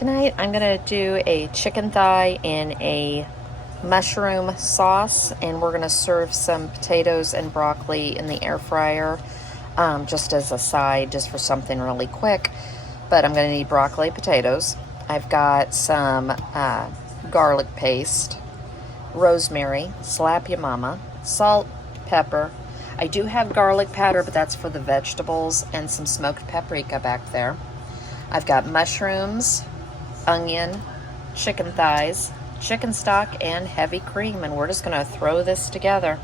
Tonight I'm gonna do a chicken thigh in a mushroom sauce, and we're gonna serve some potatoes and broccoli in the air fryer, just as a side, just for something really quick. But I'm gonna need broccoli, potatoes. I've got some garlic paste, rosemary, slap ya mama, salt, pepper. I do have garlic powder, but that's for the vegetables, and some smoked paprika back there. I've got mushrooms, onion, chicken thighs, chicken stock, and heavy cream, and we're just going to throw this together.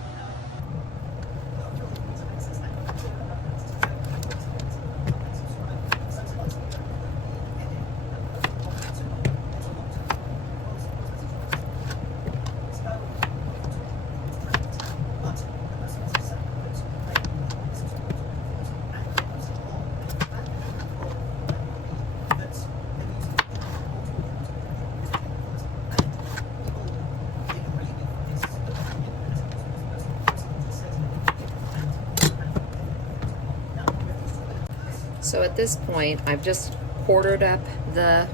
So at this point, I've just quartered up the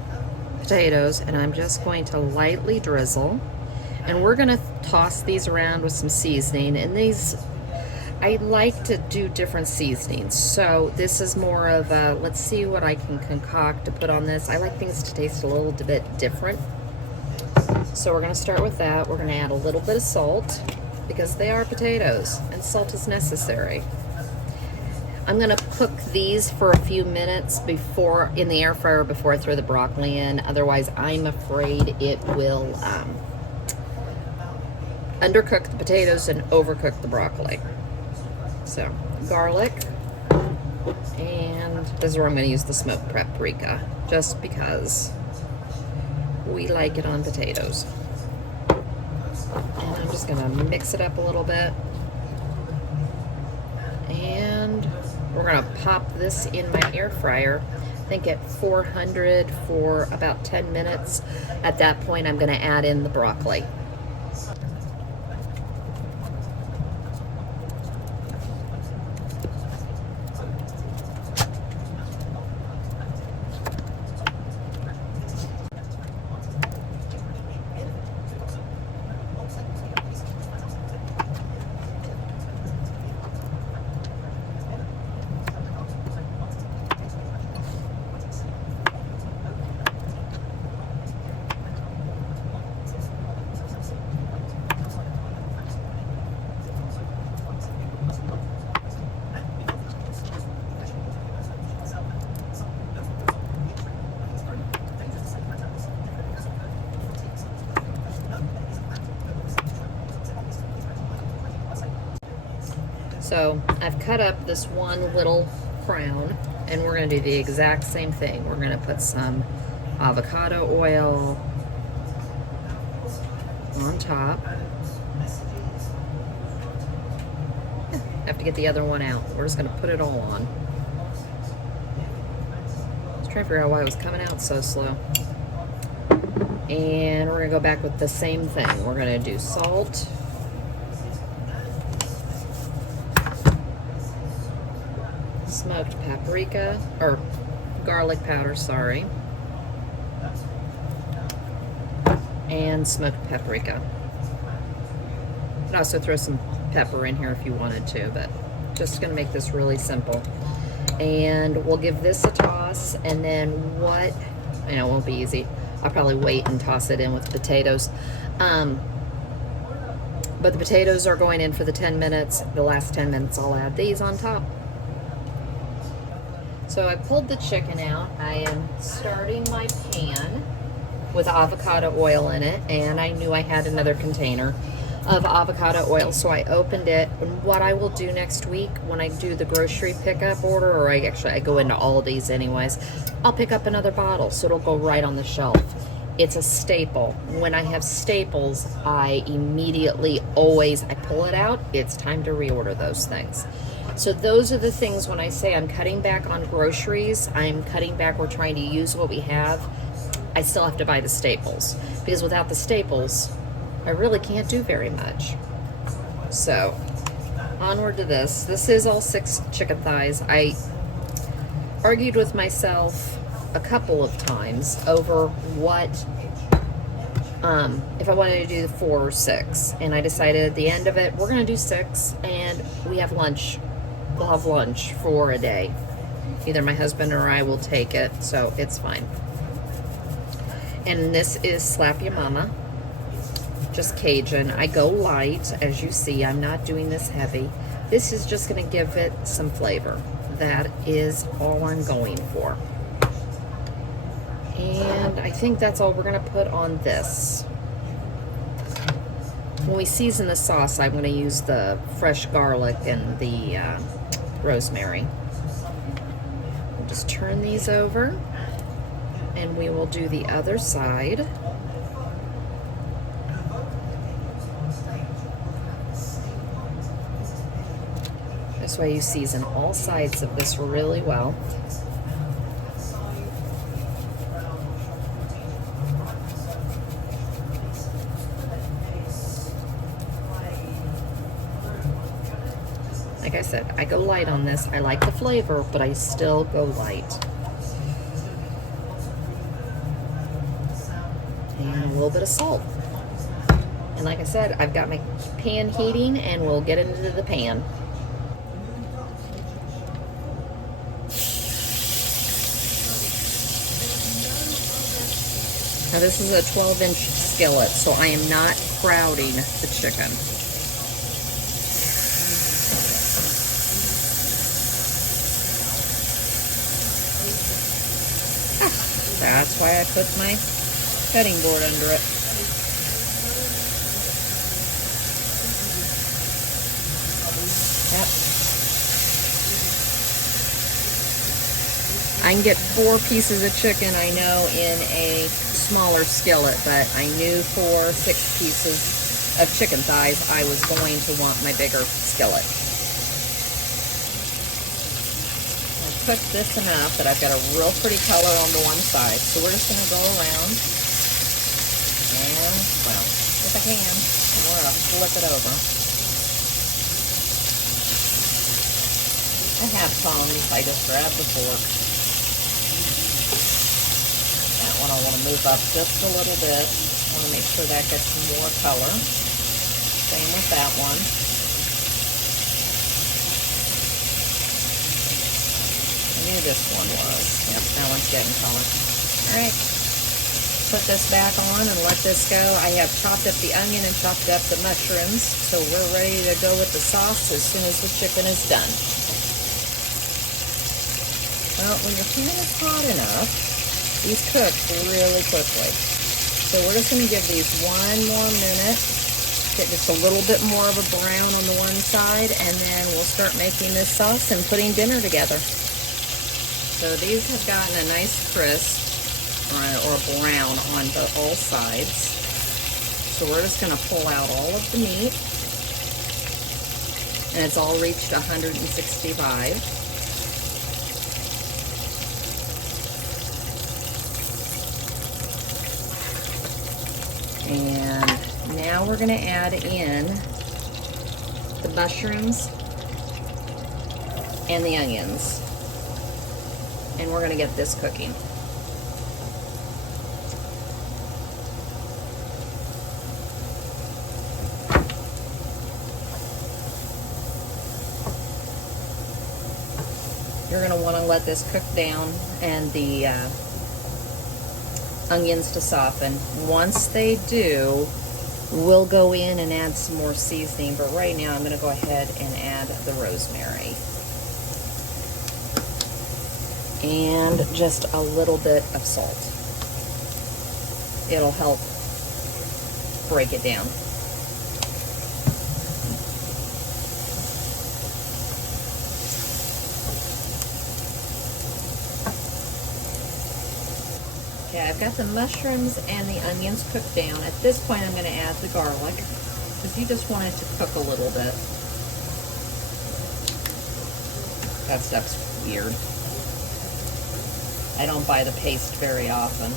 potatoes, and I'm just going to lightly drizzle. And we're going to toss these around with some seasoning. And these, I like to do different seasonings. So this is more of a, let's see what I can concoct to put on this. I like things to taste a little bit different. So we're going to start with that. We're going to add a little bit of salt because they are potatoes and salt is necessary. I'm gonna cook these for a few minutes before in the air fryer before I throw the broccoli in. Otherwise, I'm afraid it will undercook the potatoes and overcook the broccoli. So, garlic, and this is where I'm gonna use the smoked paprika, just because we like it on potatoes. And I'm just gonna mix it up a little bit. And we're gonna pop this in my air fryer, I think at 400 for about 10 minutes. At that point, I'm gonna add in the broccoli. So I've cut up this one little crown, and we're going to do the exact same thing. We're going to put some avocado oil on top. Have to get the other one out. We're just going to put it all on. I was trying to figure out why it was coming out so slow. And we're going to go back with the same thing. We're going to do salt, smoked paprika, or garlic powder, sorry, and smoked paprika. You can also throw some pepper in here if you wanted to, but just gonna make this really simple. And we'll give this a toss, and then what, I know it won't be easy. I'll probably wait and toss it in with the potatoes. But the potatoes are going in for the 10 minutes. The last 10 minutes I'll add these on top. So I pulled the chicken out. I am starting my pan with avocado oil in it, and I knew I had another container of avocado oil, so I opened it. And what I will do next week when I do the grocery pickup order, or I go into Aldi's anyways, I'll pick up another bottle so it'll go right on the shelf. It's a staple. When I have staples, I immediately I pull it out. It's time to reorder those things. So those are the things when I say I'm cutting back on groceries, I'm cutting back, we're trying to use what we have. I still have to buy the staples, because without the staples, I really can't do very much. So onward to this. This is all 6 chicken thighs. I argued with myself a couple of times over what, if I wanted to do the 4 or 6. And I decided at the end of it, we're going to do 6, and we have lunch. We'll have lunch for a day. Either my husband or I will take it, so it's fine. And this is Slap Ya Mama, just Cajun. I go light, as you see. I'm not doing this heavy. This is just going to give it some flavor. That is all I'm going for. And I think that's all we're going to put on this. When we season the sauce, I'm going to use the fresh garlic and the rosemary. We'll just turn these over, and we will do the other side. This way you season all sides of this really well. Like I said, I go light on this. I like the flavor, but I still go light. And a little bit of salt. And like I said, I've got my pan heating, and we'll get into the pan. Now this is a 12-inch skillet, so I am not crowding the chicken. That's why I put my cutting board under it. Yep. I can get 4 pieces of chicken, I know, in a smaller skillet, but I knew for 6 pieces of chicken thighs, I was going to want my bigger skillet. I've cooked this enough that I've got a real pretty color on the one side, so we're just going to go around and, well, with a hand, and we're going to flip it over. I have tongs, I just grab the fork. That one I want to move up just a little bit. I want to make sure that gets more color. Same with that one. I knew this one was. Yep, that one's getting color. Alright. Put this back on and let this go. I have chopped up the onion and chopped up the mushrooms, so we're ready to go with the sauce as soon as the chicken is done. Well, when your pan is hot enough, these cook really quickly. So we're just going to give these 1 more minute, get just a little bit more of a brown on the one side, and then we'll start making this sauce and putting dinner together. So these have gotten a nice crisp or brown on all sides. So we're just going to pull out all of the meat, and it's all reached 165. And now we're going to add in the mushrooms and the onions. And we're going to get this cooking. You're going to want to let this cook down and the onions to soften. Once they do, we'll go in and add some more seasoning, but right now I'm going to go ahead and add the rosemary and just a little bit of salt. It'll help break it down. Okay, I've got the mushrooms and the onions cooked down. At this point, I'm going to add the garlic because you just want it to cook a little bit. That stuff's weird. I don't buy the paste very often.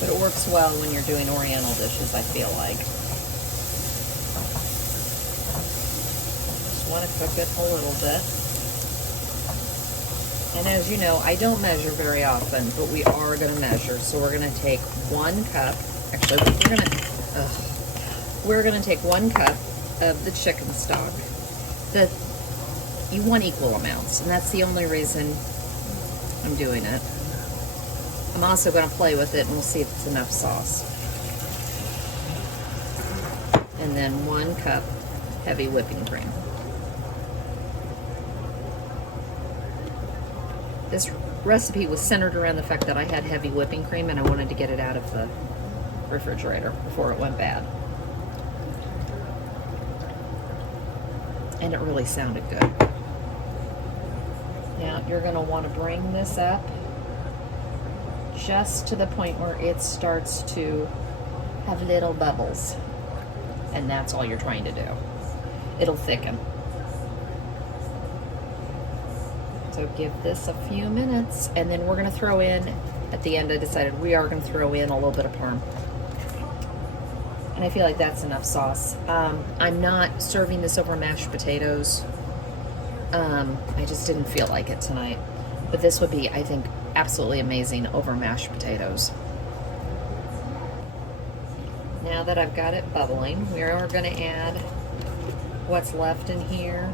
But it works well when you're doing Oriental dishes, I feel like. Just want to cook it a little bit. And as you know, I don't measure very often, but we are going to measure. So we're going to take 1 cup. Actually, we're going to take 1 cup of the chicken stock. You want equal amounts, and that's the only reason I'm doing it. I'm also going to play with it, and we'll see if it's enough sauce. And then 1 cup heavy whipping cream. This recipe was centered around the fact that I had heavy whipping cream and I wanted to get it out of the refrigerator before it went bad. And it really sounded good. Now you're going to want to bring this up just to the point where it starts to have little bubbles. And that's all you're trying to do. It'll thicken. So give this a few minutes, and then we're going to throw in, at the end I decided we are going to throw in a little bit of parm. And I feel like that's enough sauce. I'm not serving this over mashed potatoes. I just didn't feel like it tonight. But this would be, I think, absolutely amazing over mashed potatoes. Now that I've got it bubbling, we are going to add what's left in here.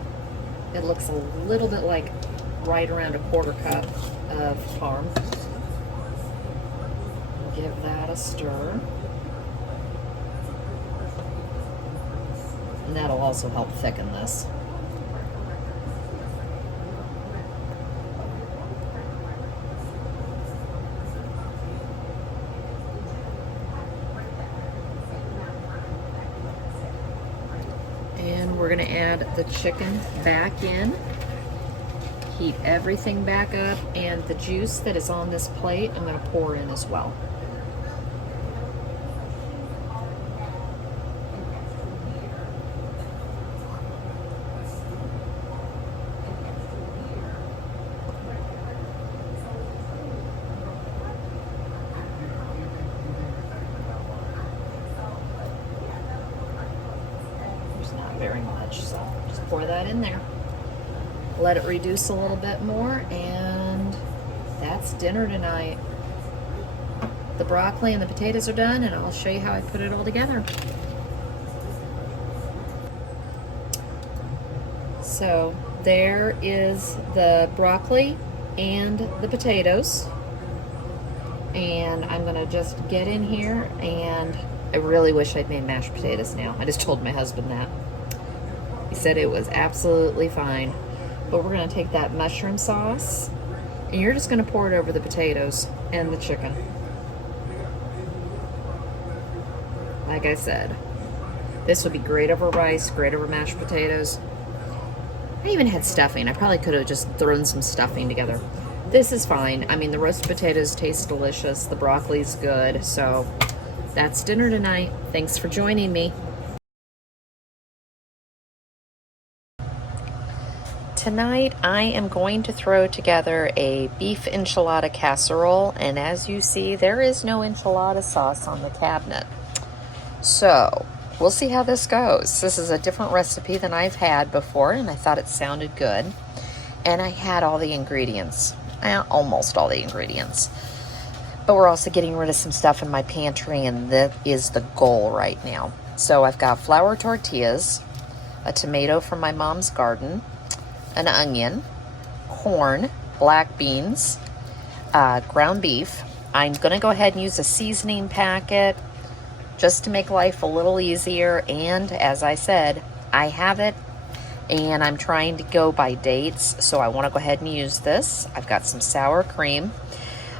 It looks a little bit like right around a 1/4 cup of parm. Give that a stir. And that'll also help thicken this. And we're going to add the chicken back in. Heat everything back up, and the juice that is on this plate I'm going to pour in as well. There's not very much, so just pour that in there. Let it reduce a little bit more, and that's dinner tonight. The broccoli and the potatoes are done, and I'll show you how I put it all together. So there is the broccoli and the potatoes, and I'm gonna just get in here, and I really wish I'd made mashed potatoes now. I just told my husband that. He said it was absolutely fine. But we're going to take that mushroom sauce, and you're just going to pour it over the potatoes and the chicken. Like I said, this would be great over rice, great over mashed potatoes. I even had stuffing. I probably could have just thrown some stuffing together. This is fine. I mean, the roasted potatoes taste delicious. The broccoli's good. So that's dinner tonight. Thanks for joining me. Tonight I am going to throw together a beef enchilada casserole, and as you see, there is no enchilada sauce on the cabinet. So we'll see how this goes. This is a different recipe than I've had before, and I thought it sounded good. And I had all the ingredients, almost all the ingredients. But we're also getting rid of some stuff in my pantry, and that is the goal right now. So I've got flour tortillas, a tomato from my mom's garden, an onion, corn, black beans, ground beef. I'm going to go ahead and use a seasoning packet just to make life a little easier. And as I said, I have it, and I'm trying to go by dates, so I want to go ahead and use this. I've got some sour cream.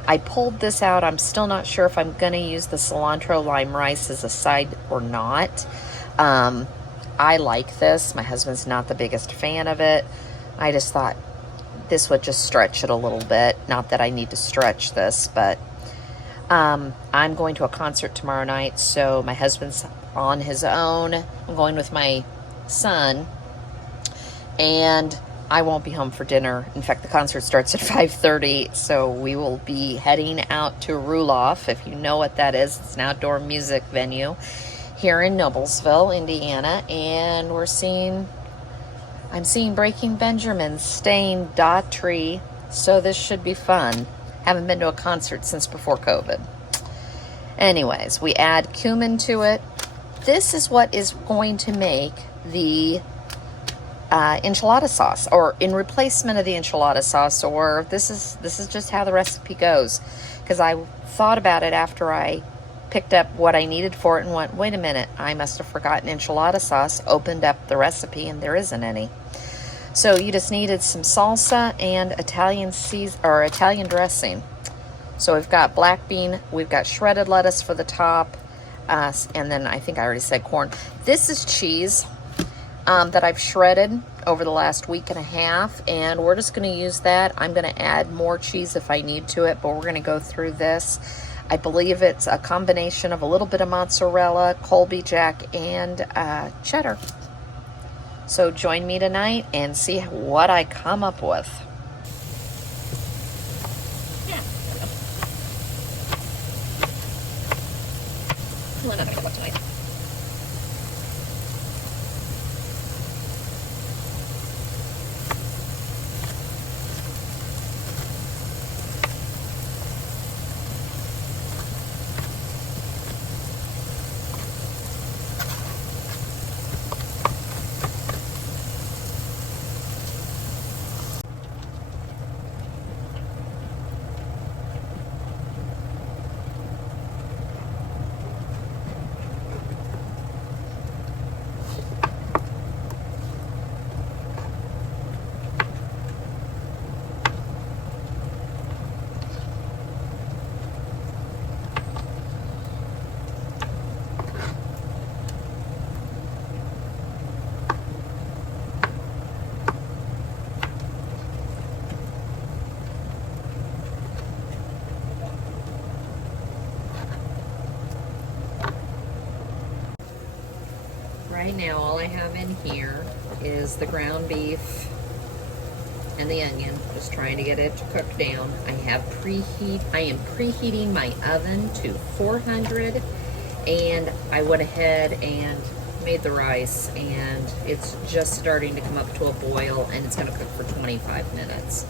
I pulled this out. I'm still not sure if I'm going to use the cilantro lime rice as a side or not. I like this. My husband's not the biggest fan of it. I just thought this would just stretch it a little bit. Not that I need to stretch this, but I'm going to a concert tomorrow night, so my husband's on his own. I'm going with my son, and I won't be home for dinner. In fact, the concert starts at 5:30, so we will be heading out to Ruloff. If you know what that is, it's an outdoor music venue here in Noblesville, Indiana, and we're seeing I'm seeing Breaking Benjamin staying Daughtry, so this should be fun. Haven't been to a concert since before COVID. Anyways, we add cumin to it. This is what is going to make the enchilada sauce, or in replacement of the enchilada sauce, or this is just how the recipe goes. Because I thought about it after I picked up what I needed for it and went, wait a minute, I must have forgotten enchilada sauce, opened up the recipe, and there isn't any. So you just needed some salsa and Italian dressing. So we've got black bean, we've got shredded lettuce for the top, and then I think I already said corn. This is cheese that I've shredded over the last week and a half, and we're just going to use that. I'm going to add more cheese if I need to it, but we're going to go through this. I believe it's a combination of a little bit of mozzarella, Colby Jack, and cheddar. So join me tonight and see what I come up with. We're not going to go tonight. Right now, all I have in here is the ground beef and the onion, just trying to get it to cook down. I am preheating my oven to 400, and I went ahead and made the rice, and it's just starting to come up to a boil, and it's going to cook for 25 minutes.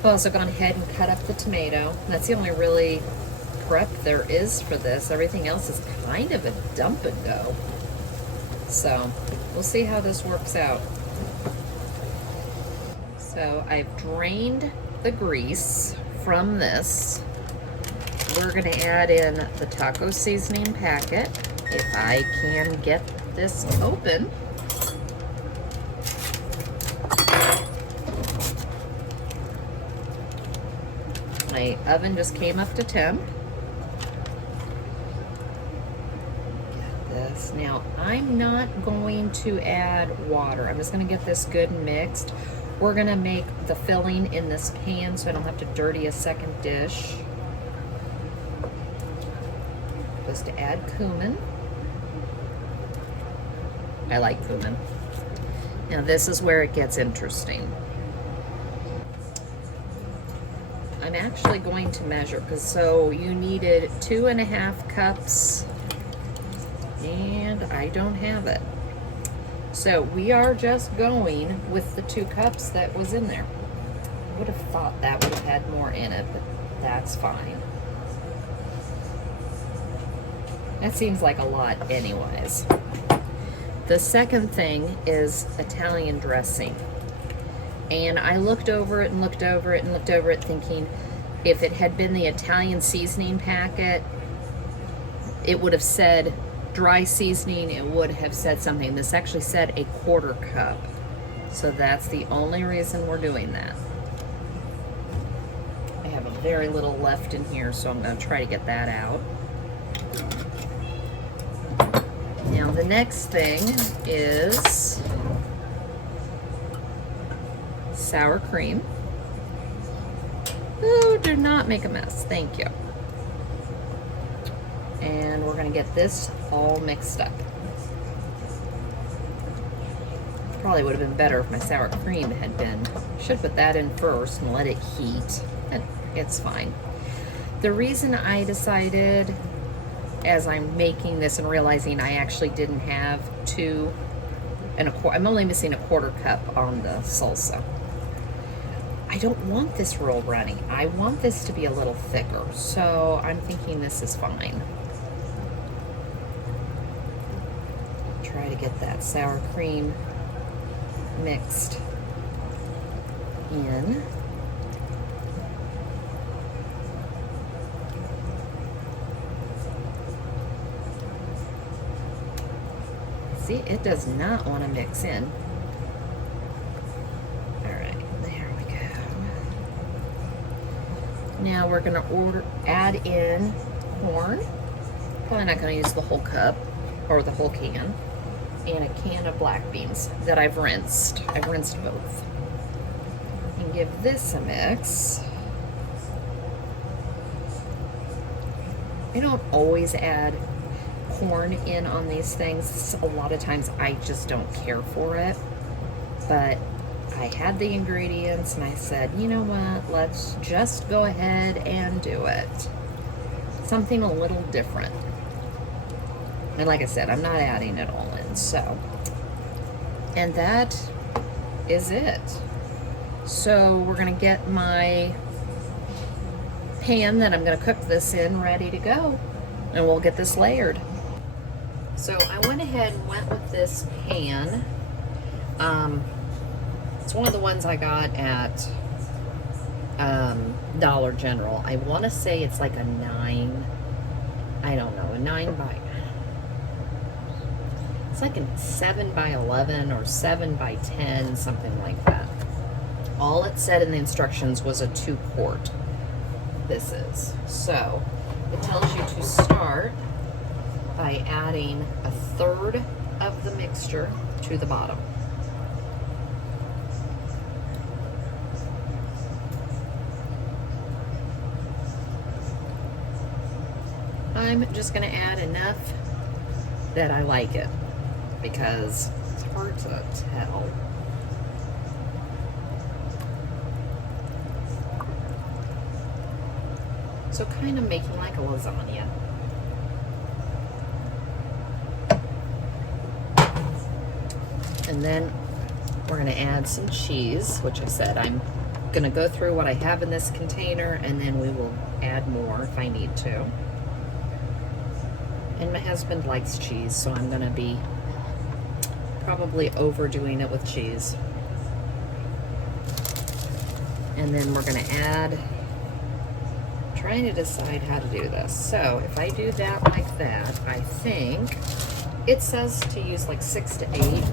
I've also gone ahead and cut up the tomato. That's the only really prep there is for this. Everything else is kind of a dump and go. So we'll see how this works out. So I've drained the grease from this. We're going to add in the taco seasoning packet, if I can get this open. My oven just came up to temp. Now, I'm not going to add water. I'm just going to get this good and mixed. We're going to make the filling in this pan so I don't have to dirty a second dish. Just to add cumin. I like cumin. Now, this is where it gets interesting. I'm actually going to measure, because so you needed 2.5 cups. And I don't have it. So we are just going with the 2 cups that was in there. I would have thought that would have had more in it, but that's fine. That seems like a lot anyways. The second thing is Italian dressing. And I looked over it and looked over it and looked over it, thinking if it had been the Italian seasoning packet, it would have said dry seasoning, it would have said something. This actually said 1/4 cup. So that's the only reason we're doing that. I have a very little left in here, so I'm going to try to get that out. Now the next thing is sour cream. Ooh, do not make a mess. Thank you. And we're going to get this all mixed up. Probably would have been better if my sour cream had been. Should put that in first and let it heat. It's fine. The reason I decided, as I'm making this and realizing I actually didn't have 2 and I'm only missing a 1/4 cup on the salsa. I don't want this real runny. I want this to be a little thicker, so I'm thinking this is fine. Try to get that sour cream mixed in. See, it does not want to mix in. All right, there we go. Now we're going to add in corn. Probably not going to use the whole cup or the whole can. And a can of black beans that I've rinsed. I've rinsed both. And give this a mix. I don't always add corn in on these things. A lot of times I just don't care for it. But I had the ingredients and I said, you know what, let's just go ahead and do it. Something a little different. And like I said, I'm not adding it all in, so. And that is it. So we're gonna get my pan that I'm gonna cook this in ready to go. And we'll get this layered. So I went ahead and went with this pan. It's one of the ones I got at Dollar General. I want to say it's like a 9, I don't know, a 9 by, it's like a 7 by 11 or 7 by 10, something like that. All it said in the instructions was a 2-quart. This is. So it tells you to start by adding a 1/3 of the mixture to the bottom. I'm just going to add enough that I like it because it's hard to tell. So kind of making like a lasagna. And then we're going to add some cheese, which I said I'm going to go through what I have in this container and then we will add more if I need to. And my husband likes cheese, so I'm going to be probably overdoing it with cheese. And then we're going to add, trying to decide how to do this. So if I do that like that, I think it says to use like 6 to 8.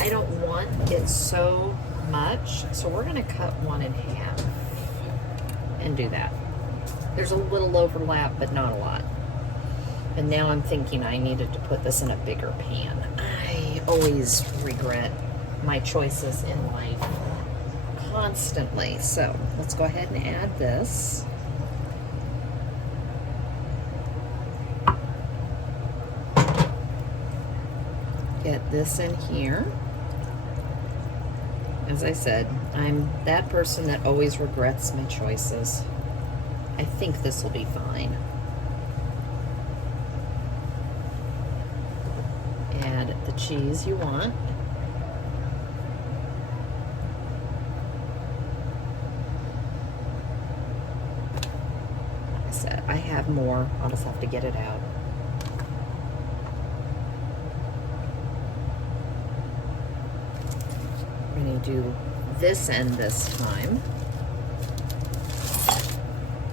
I don't want it so much, so we're going to cut one in half and do that. There's a little overlap, but not a lot. And now I'm thinking I needed to put this in a bigger pan. I always regret my choices in life constantly. So let's go ahead and add this. Get this in here. As I said, I'm that person that always regrets my choices. I think this will be fine. Add the cheese you want. Like I said, I have more. I'll just have to get it out. We're going to do this end this time.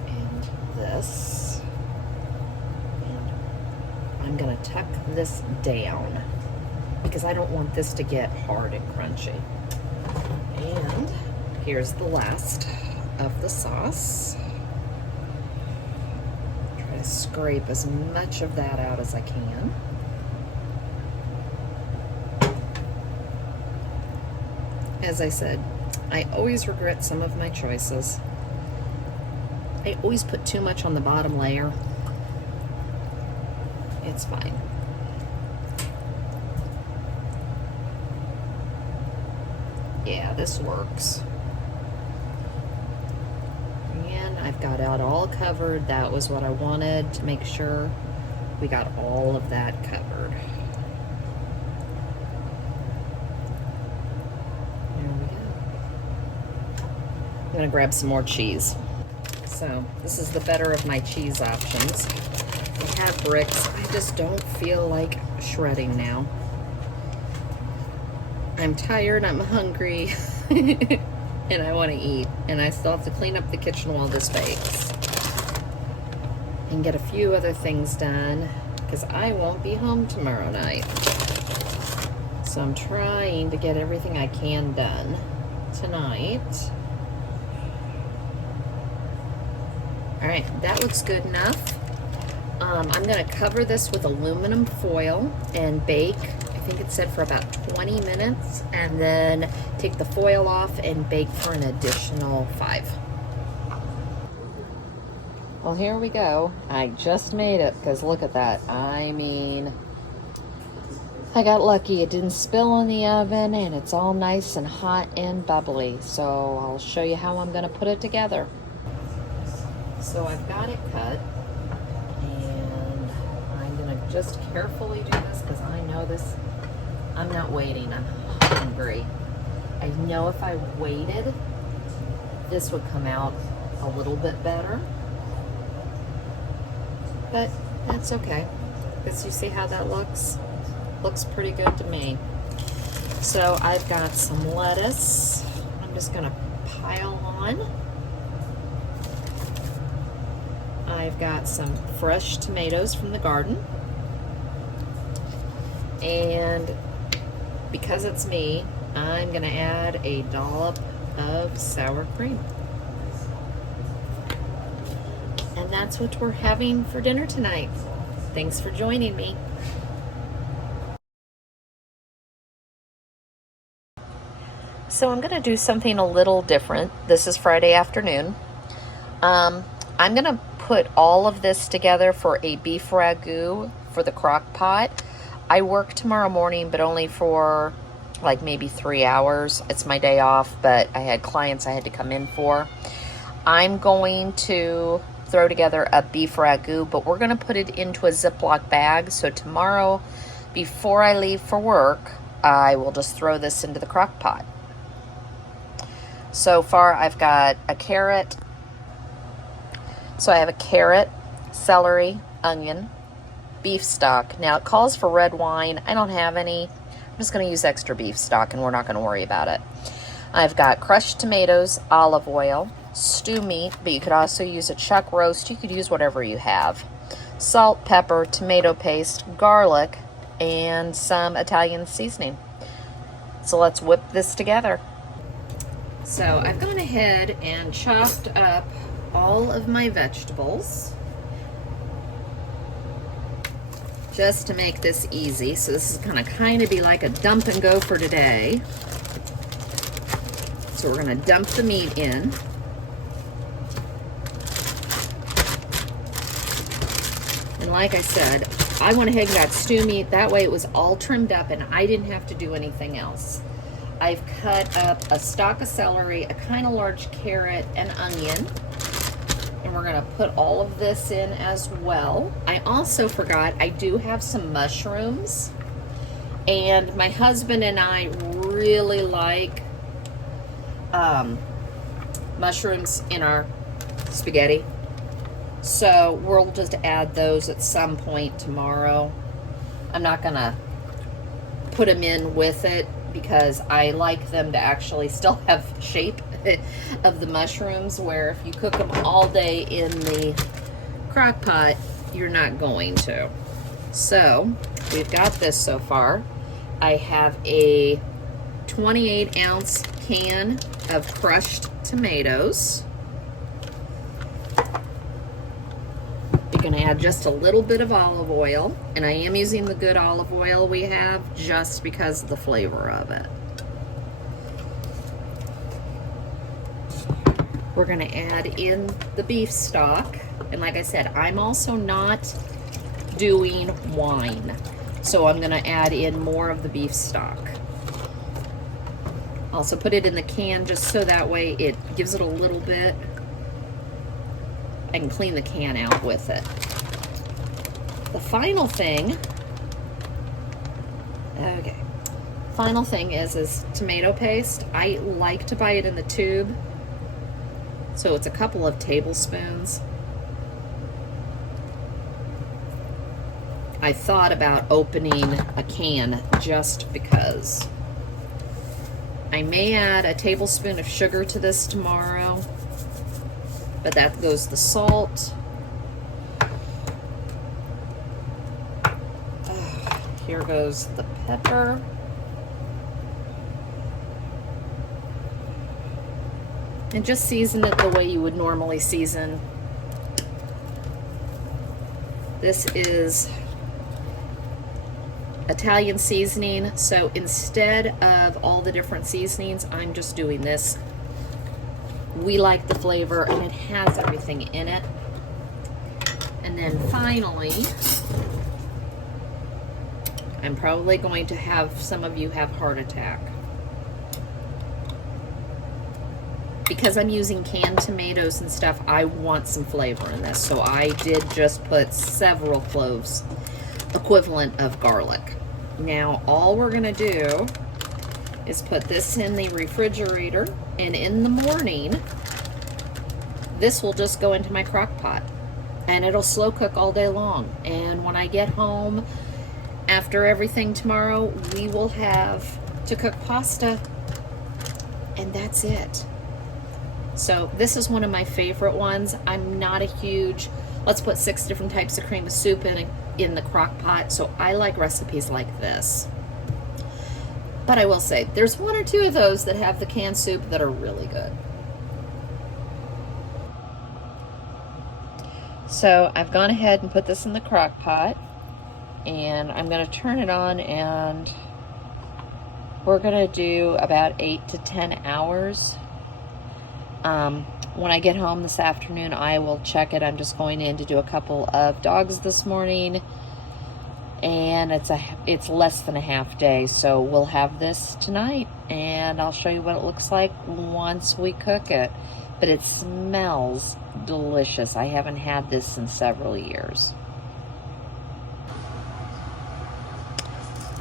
And this. I'm going to tuck this down because I don't want this to get hard and crunchy. And here's the last of the sauce. Try to scrape as much of that out as I can. As I said, I always regret some of my choices. I always put too much on the bottom layer. It's fine. Yeah, this works. And I've got it all covered. That was what I wanted, to make sure we got all of that covered. gonna grab some more cheese. So this is the better of my cheese options. I have bricks. I just don't feel like shredding now. I'm tired, I'm hungry, and I want to eat. And I still have to clean up the kitchen while this bakes. And get a few other things done, because I won't be home tomorrow night. So I'm trying to get everything I can done tonight. All right, that looks good enough. I'm gonna cover this with aluminum foil and bake, I think it said for about 20 minutes, and then take the foil off and bake for an additional 5. Well, here we go. I just made it, because look at that. I mean, I got lucky. It didn't spill in the oven, and it's all nice and hot and bubbly. So I'll show you how I'm gonna put it together. So I've got it cut, and I'm gonna just carefully do this because I know this, I'm not waiting, I'm hungry. I know if I waited, this would come out a little bit better, but that's okay, because you see how that looks? Looks pretty good to me. So I've got some lettuce, I'm just gonna pile on. I've got some fresh tomatoes from the garden, and because it's me, I'm gonna add a dollop of sour cream. And that's what we're having for dinner tonight. Thanks for joining me. So I'm gonna do something a little different. This is Friday afternoon. I'm gonna put all of this together for a beef ragu for the crock pot. I work tomorrow morning, but only for like maybe 3 hours. It's my day off, but I had clients I had to come in for. I'm going to throw together a beef ragu, but we're gonna put it into a Ziploc bag. So tomorrow, before I leave for work, I will just throw this into the crock pot. So far, I've got a carrot. So I have a carrot, celery, onion, beef stock. Now it calls for red wine. I don't have any. I'm just going to use extra beef stock, and we're not going to worry about it. I've got crushed tomatoes, olive oil, stew meat, but you could also use a chuck roast. You could use whatever you have. Salt, pepper, tomato paste, garlic, and some Italian seasoning. So let's whip this together. So I've gone ahead and chopped up all of my vegetables just to make this easy. So this is gonna kind of be like a dump and go for today. So we're gonna dump the meat in. And like I said, I went ahead and got stew meat. That way it was all trimmed up and I didn't have to do anything else. I've cut up a stalk of celery, a kind of large carrot, and onion. And we're gonna put all of this in as well. I also forgot, I do have some mushrooms. And my husband and I really like mushrooms in our spaghetti. So we'll just add those at some point tomorrow. I'm not gonna put them in with it because I like them to actually still have shape of the mushrooms, where if you cook them all day in the crock pot, you're not going to. So we've got this so far. I have a 28-ounce can of crushed tomatoes. You're gonna add just a little bit of olive oil, and I am using the good olive oil we have just because of the flavor of it. We're gonna add in the beef stock, and like I said, I'm also not doing wine, so I'm gonna add in more of the beef stock. Also put it in the can just so that way it gives it a little bit. I can clean the can out with it. The final thing, final thing is tomato paste. I like to buy it in the tube So it's a couple of tablespoons. I thought about opening a can just because. I may add a tablespoon of sugar to this tomorrow, but that goes the salt. Here goes the pepper. And just season it the way you would normally season. This is Italian seasoning, so instead of all the different seasonings, I'm just doing this. We like the flavor, and it has everything in it. And then finally, I'm probably going to have some of you have heart attack. Because I'm using canned tomatoes and stuff, I want some flavor in this. So I did just put several cloves equivalent of garlic. Now all we're gonna do is put this in the refrigerator, and in the morning this will just go into my crock pot and it'll slow cook all day long. And when I get home after everything tomorrow, we will have to cook pasta, and that's it. So this is one of my favorite ones. I'm not a huge, let's put 6 different types of cream of soup in the crock pot, so I like recipes like this. But I will say, there's 1 or 2 of those that have the canned soup that are really good. So I've gone ahead and put this in the crock pot, and I'm going to turn it on, and we're going to do about 8 to 10 hours. When I get home this afternoon, I will check it. I'm just going in to do a couple of dogs this morning, and it's less than a half day, so we'll have this tonight, and I'll show you what it looks like once we cook it. But it smells delicious. I haven't had this in several years.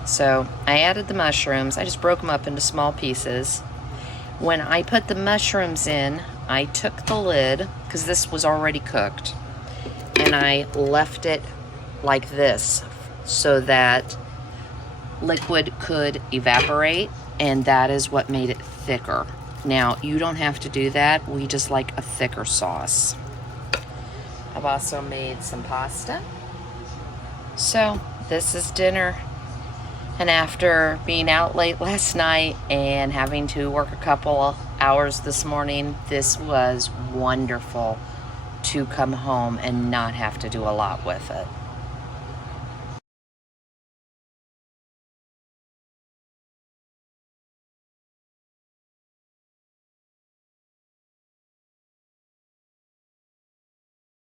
So I added the mushrooms. I just broke them up into small pieces. When I put the mushrooms in, I took the lid, because this was already cooked, and I left it like this so that liquid could evaporate, and that is what made it thicker. Now, you don't have to do that. We just like a thicker sauce. I've also made some pasta. So this is dinner. And after being out late last night and having to work a couple hours this morning, this was wonderful to come home and not have to do a lot with it.